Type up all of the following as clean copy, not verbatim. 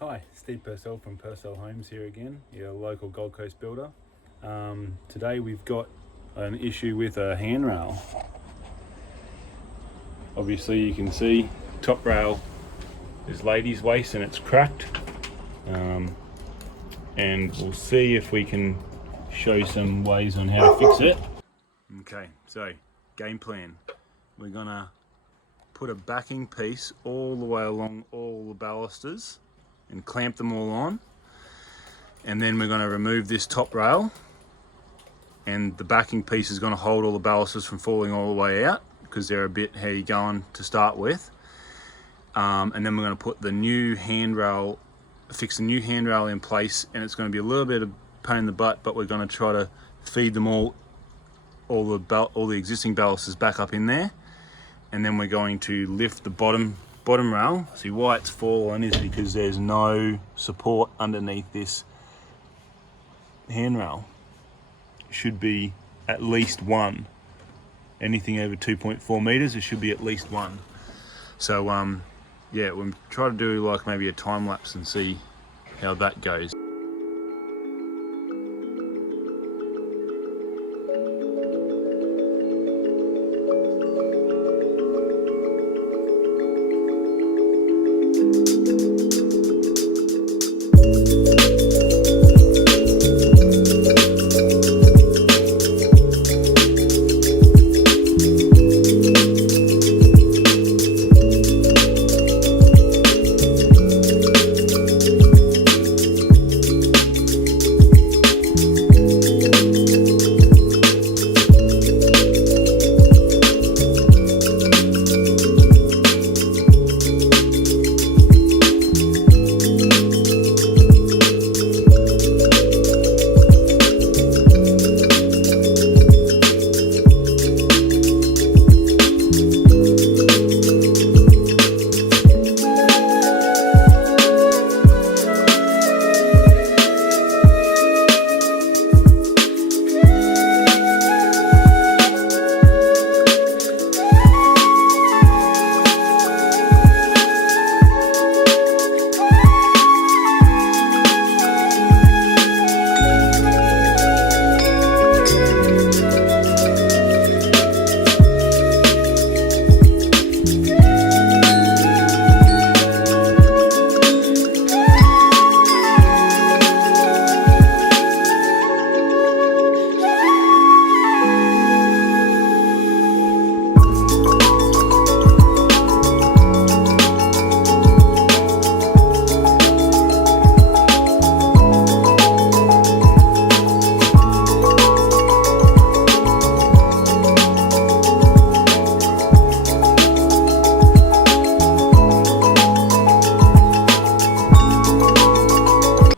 Hi, Steve Purcell from Purcell Homes here again, your local Gold Coast builder. Today we've got an issue with a handrail. Obviously you can see top rail is lady's waist and it's cracked. And we'll see if we can show some ways on how to fix it. Okay, so game plan. We're gonna put a backing piece all the way along all the balusters and clamp them all on, and then we're going to remove this top rail, and the backing piece is going to hold all the balusters from falling all the way out because they're a bit heavy going to start with. And then we're going to put the new handrail, fix the new handrail in place, and it's going to be a little bit of pain in the butt, but we're going to try to feed them all the existing balusters back up in there, and then we're going to lift the bottom rail. See why it's fallen is because there's no support underneath this handrail. Should be at least one. Anything over 2.4 meters, it should be at least one. So yeah, we'll try to do like maybe a time lapse and see how that goes.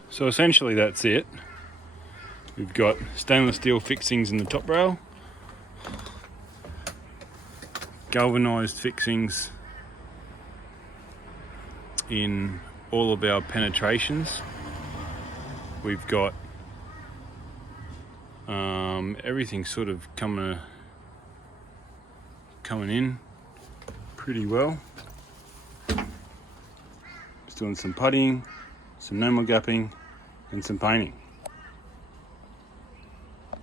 So essentially that's it. We've got stainless steel fixings in the top rail, galvanized fixings in all of our penetrations. We've got everything sort of coming in pretty well. Just doing some puttying, some normal gapping, and some painting.